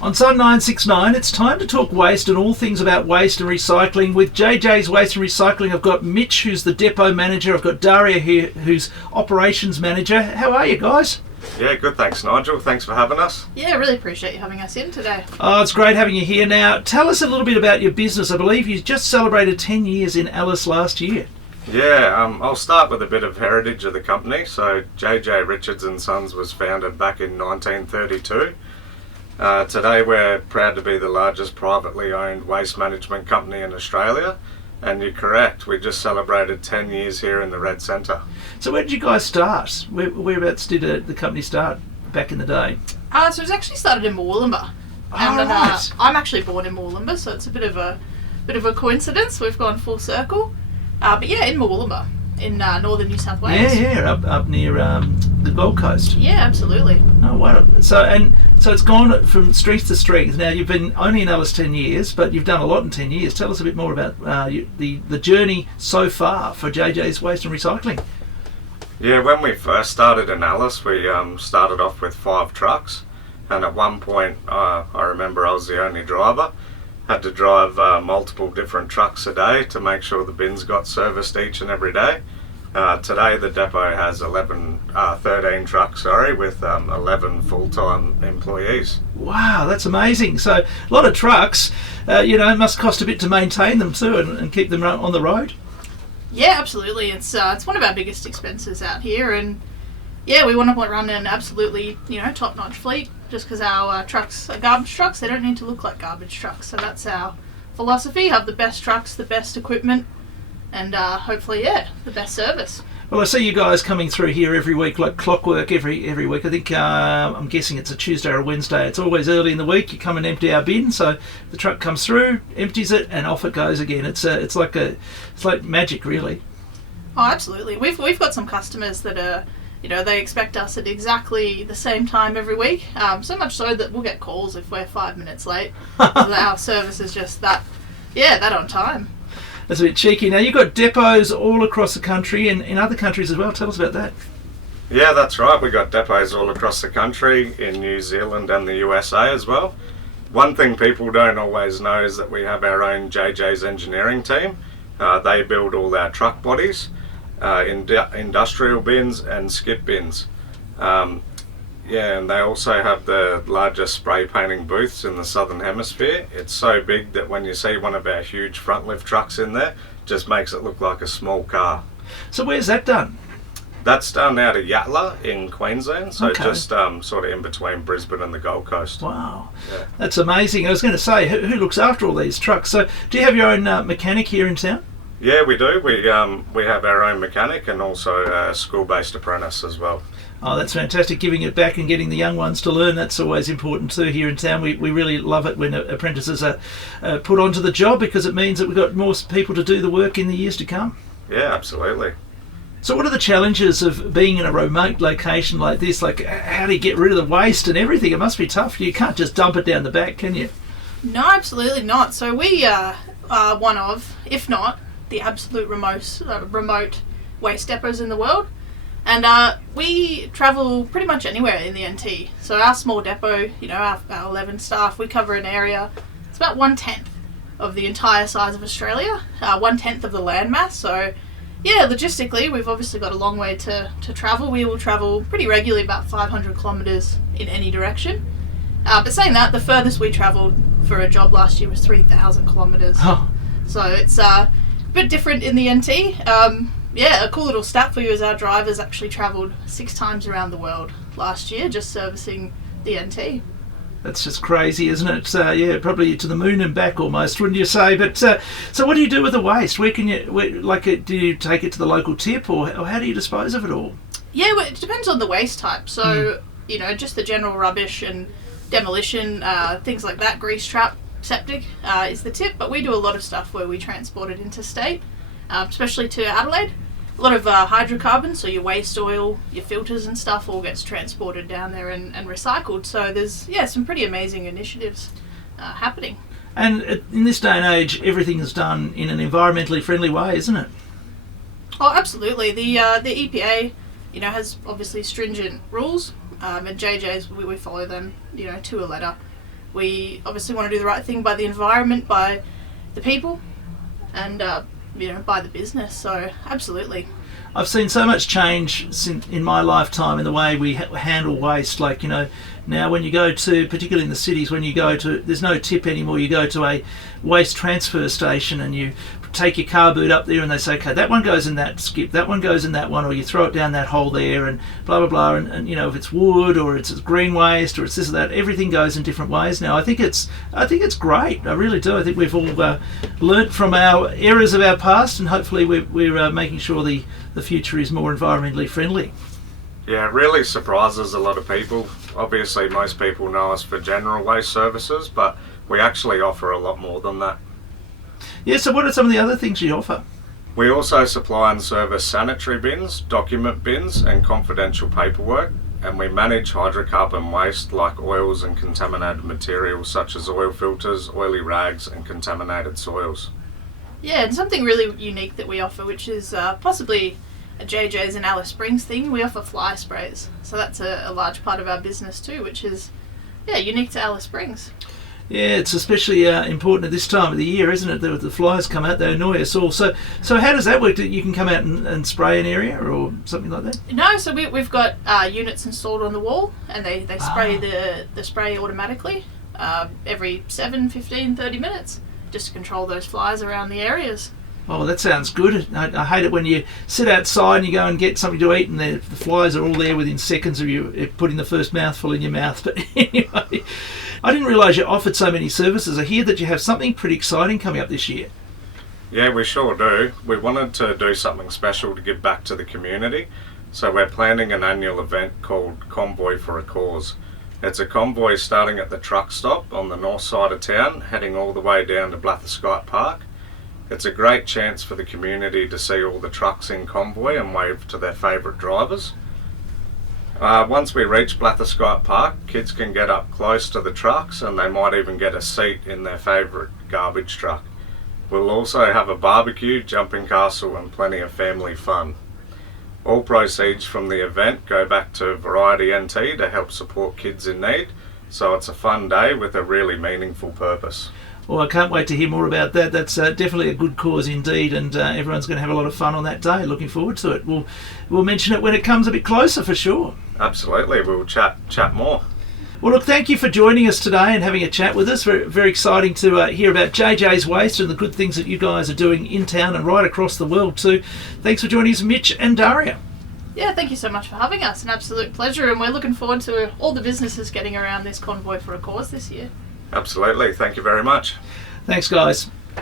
On Sun 969, it's time to talk waste and all things about waste and recycling. With JJ's Waste and Recycling, I've got Mitch, who's the depot manager. I've got Dahria here, who's operations manager. How are you guys? Yeah, good, thanks Nigel. Thanks for having us. Yeah, really appreciate you having us in today. Oh, it's great having you here. Now, tell us a little bit about your business. I believe you just celebrated 10 years in Alice last year. Yeah, I'll start with a bit of heritage of the company. So JJ Richards and Sons was founded back in 1932. Today we're proud to be the largest privately owned waste management company in Australia. And you're correct, we just celebrated 10 years here in the Red Centre. So where did you guys start? Whereabouts did the company start back in the day? So it was actually started in Moolumba. Right. I'm actually born in Moolumba, so it's a bit of a coincidence. We've gone full circle. But yeah, in Moolumba, in northern New South Wales. Yeah, up near the Gold Coast. Yeah, absolutely. Oh, wow. So it's gone from strength to strength. Now, you've been only in Alice 10 years, but you've done a lot in 10 years. Tell us a bit more about the journey so far for JJ's Waste and Recycling. Yeah, when we first started in Alice, we started off with 5 trucks. And at one point, I remember I was the only driver. Had to drive multiple different trucks a day to make sure the bins got serviced each and every day. Today the depot has 13 trucks, with 11 full-time employees. Wow, that's amazing. So a lot of trucks, it must cost a bit to maintain them too and keep them on the road. Yeah, absolutely. It's one of our biggest expenses out here, and yeah, we want to run an absolutely top-notch fleet. Just because our trucks are garbage trucks, they don't need to look like garbage trucks. So that's our philosophy: have the best trucks, the best equipment, and hopefully, the best service. Well, I see you guys coming through here every week, like clockwork every week. I think I'm guessing it's a Tuesday or a Wednesday. It's always early in the week. You come and empty our bin, so the truck comes through, empties it, and off it goes again. It's like magic, really. Oh, absolutely. We've got some customers that are. They expect us at exactly the same time every week. So much so that we'll get calls if we're 5 minutes late. Our service is just that on time. That's a bit cheeky. Now, you've got depots all across the country and in other countries as well. Tell us about that. Yeah, that's right. We've got depots all across the country, in New Zealand and the USA as well. One thing people don't always know is that we have our own JJ's engineering team. They build all our truck bodies. Industrial bins and skip bins. And they also have the largest spray painting booths in the Southern Hemisphere. It's so big that when you see one of our huge front lift trucks in there, it just makes it look like a small car. So where's that done? That's done out of Yatala in Queensland, so okay. Just sort of in between Brisbane and the Gold Coast. Wow, yeah. That's amazing. I was going to say, who looks after all these trucks? So do you have your own mechanic here in town? Yeah, we do. We have our own mechanic and also a school-based apprentice as well. Oh, that's fantastic. Giving it back and getting the young ones to learn, that's always important too here in town. We really love it when apprentices are put onto the job, because it means that we've got more people to do the work in the years to come. Yeah, absolutely. So what are the challenges of being in a remote location like this? Like, how do you get rid of the waste and everything? It must be tough. You can't just dump it down the back, can you? No, absolutely not. So we are one of, if not, the absolute remote waste depots in the world, and we travel pretty much anywhere in the NT. So our small depot, our 11 staff, we cover an area. It's about 1/10 of the entire size of Australia, 1/10 of the landmass. So yeah, logistically, we've obviously got a long way to travel. We will travel pretty regularly, about 500 kilometres in any direction. But saying that, the furthest we travelled for a job last year was 3,000 kilometres. Oh. So it's a bit different in the NT. A cool little stat for you is our drivers actually travelled 6 times around the world last year just servicing the NT. That's just crazy, isn't it? Probably to the moon and back almost, wouldn't you say? But so what do you do with the waste? Where can you, do you take it to the local tip, or how do you dispose of it all? Yeah, well, it depends on the waste type. So, just the general rubbish and demolition, things like that, grease trap, septic is the tip, but we do a lot of stuff where we transport it interstate, especially to Adelaide. A lot of hydrocarbons, so your waste oil, your filters and stuff all gets transported down there and recycled. So there's some pretty amazing initiatives happening. And in this day and age, everything is done in an environmentally friendly way, isn't it? Oh, absolutely. The EPA, has obviously stringent rules, and JJ's we follow them, to a letter. We obviously want to do the right thing by the environment, by the people, and by the business. So absolutely. I've seen so much change in my lifetime in the way we handle waste. Like, now when you go to, particularly in the cities, when you go to, there's no tip anymore. You go to a waste transfer station and you take your car boot up there and they say, okay, that one goes in that skip, that one goes in that one, or you throw it down that hole there, and blah blah blah. And if it's wood or it's green waste or it's this or that, everything goes in different ways now. I think it's great. I really do. I think we've all learnt from our errors of our past, and hopefully we're making sure the future is more environmentally friendly. Yeah, it really surprises a lot of people. Obviously, most people know us for general waste services, but we actually offer a lot more than that. Yeah, so what are some of the other things you offer? We also supply and service sanitary bins, document bins, and confidential paperwork, and we manage hydrocarbon waste like oils and contaminated materials such as oil filters, oily rags, and contaminated soils. Yeah, and something really unique that we offer, which is possibly a JJ's and Alice Springs thing, we offer fly sprays. So that's a large part of our business too, which is unique to Alice Springs. Yeah, it's especially important at this time of the year, isn't it? The flies come out, they annoy us all. So how does that work? You can come out and spray an area or something like that? No, so we've got units installed on the wall, and they spray the spray automatically every 7, 15, 30 minutes, just to control those flies around the areas. Oh, that sounds good. I hate it when you sit outside and you go and get something to eat and the flies are all there within seconds of you putting the first mouthful in your mouth. But anyway, I didn't realise you offered so many services. I hear that you have something pretty exciting coming up this year. Yeah, we sure do. We wanted to do something special to give back to the community, so we're planning an annual event called Convoy for a Cause. It's a convoy starting at the truck stop on the north side of town, heading all the way down to Blatherskite Park. It's a great chance for the community to see all the trucks in convoy and wave to their favourite drivers. Once we reach Blatherskite Park, kids can get up close to the trucks and they might even get a seat in their favourite garbage truck. We'll also have a barbecue, jumping castle and plenty of family fun. All proceeds from the event go back to Variety NT to help support kids in need, so it's a fun day with a really meaningful purpose. Well, I can't wait to hear more about that. That's definitely a good cause indeed, and everyone's going to have a lot of fun on that day. Looking forward to it. We'll mention it when it comes a bit closer for sure. Absolutely, we'll chat more. Well, look, thank you for joining us today and having a chat with us. Very, very exciting to hear about JJ's Waste and the good things that you guys are doing in town and right across the world too. Thanks for joining us, Mitch and Dahria. Yeah, thank you so much for having us. An absolute pleasure, and we're looking forward to all the businesses getting around this Convoy for a Cause this year. Absolutely, thank you very much. Thanks, guys.